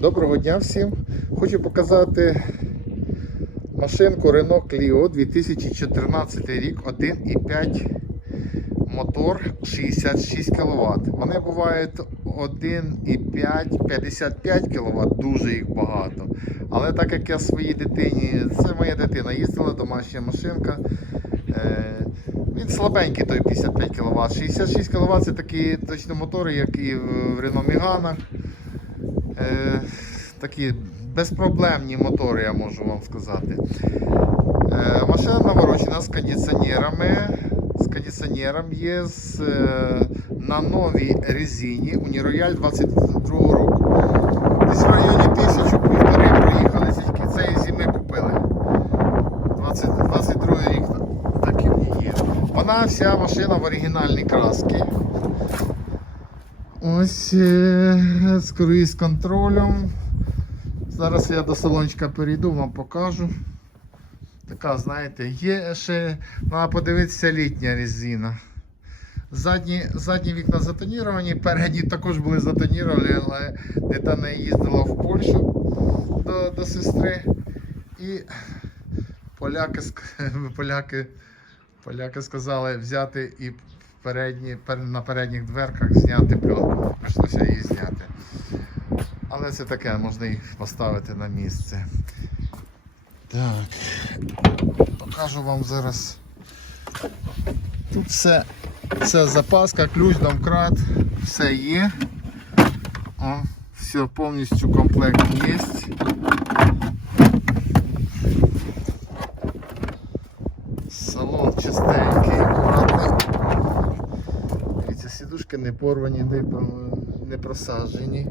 Доброго дня всім. Хочу показати машинку Renault Clio 2014 рік 1,5 мотор 66 кВт. Вони бувають 1,5 55 кВт, дуже їх багато. Але так як я своїй дитині, це моя дитина їздила, домашня машинка. Е, він слабенький той 55 кВт. 66 кВт це такі точно мотори, як і в Renault Megane. Е, такі безпроблемні мотори, я можу вам сказати. Е, машина наворочена з кондиціонерами. З кондиціонером є з, е, на новій резині Uniroyal 22 року. Десь в районі тисячу півтори проїхали, тільки цієї зими купили. 20, 22 рік так і є. Вона вся машина в оригінальній красці. Ось е, з круїз контролем. Зараз я до салончика перейду, вам покажу. Така, знаєте, є ще, треба подивитися літня резина. Задні, задні вікна затоніровані, передні також були затоніровані, але дитина їздила в Польщу до, до сестри. І поляки, поляки, поляки сказали взяти і передні, на передніх дверках зняти пленку. Прийшлося її зняти. Але це таке, можна їх поставити на місце. Так. Покажу вам зараз. Тут все, все запаска, ключ, домкрат, все є. О, все повністю комплект є. Не порвані, не, не просаджені.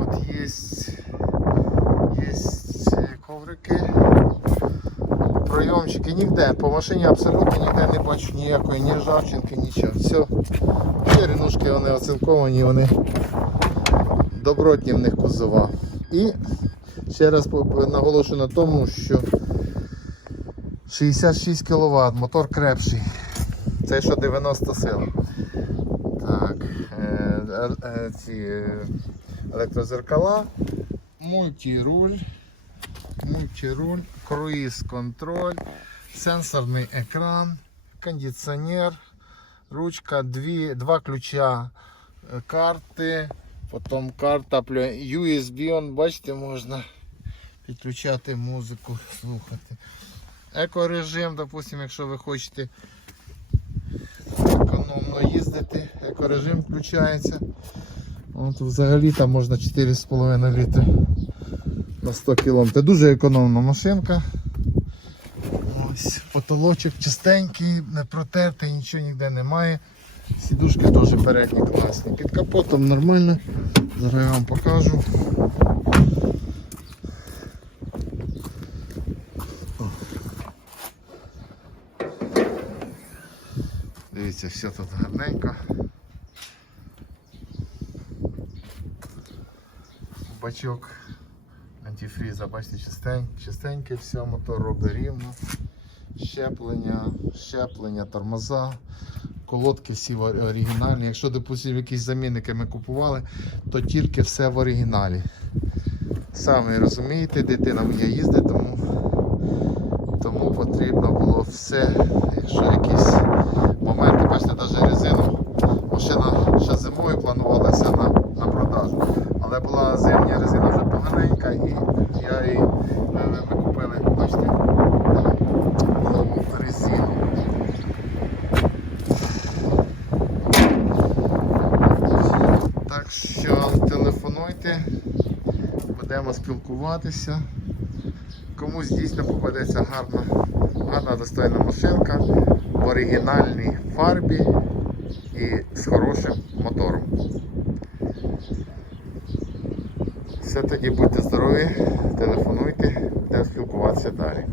От є, є коврики, пройомчики, ніде, по машині абсолютно ніде не бачу ніякої ні ржавчинки, нічого. Все. Всі рінушки вони оцинковані, вони добротні в них кузова. І ще раз наголошую на тому, що 66 кВт, мотор крепший. Це що 90 сил. Так, е, е, е, ці електрозеркала, мультируль, мультируль, круїз контроль, сенсорний екран, кондиціонер, ручка, дві, два ключа карти, потім карта USB, он, бачите, можна підключати музику, слухати. Екорежим, допустим, якщо ви хочете економно їздити, екорежим включається. От взагалі там можна 4,5 літри на 100 км. Дуже економна машинка. Ось потолочок чистенький, не протертий, нічого ніде немає. Сідушки теж передні класні. Під капотом нормально. Зараз я вам покажу. Дивіться, все тут гарненько. Бачок антифріза, бачите, чистеньке, чистеньке все, мотор робить рівно. Щеплення, щеплення, тормоза, колодки всі оригінальні. Якщо, допустимо, якісь замінники ми купували, то тільки все в оригіналі. Самі розумієте, дитина моя їздить, тому, тому потрібно було все, якщо якісь моменти, бачите, навіть резину. Машина ще зимою планувалася на, на продажу. Але була зимня резина вже поганенька і я її ми, ми купили, бачите, нову резину. Так що телефонуйте, будемо спілкуватися. Комусь дійсно попадеться гарна, гарна достойна машинка в оригінальній фарбі і з хорошим мотором. Все тоді будьте здорові, телефонуйте, будемо спілкуватися далі.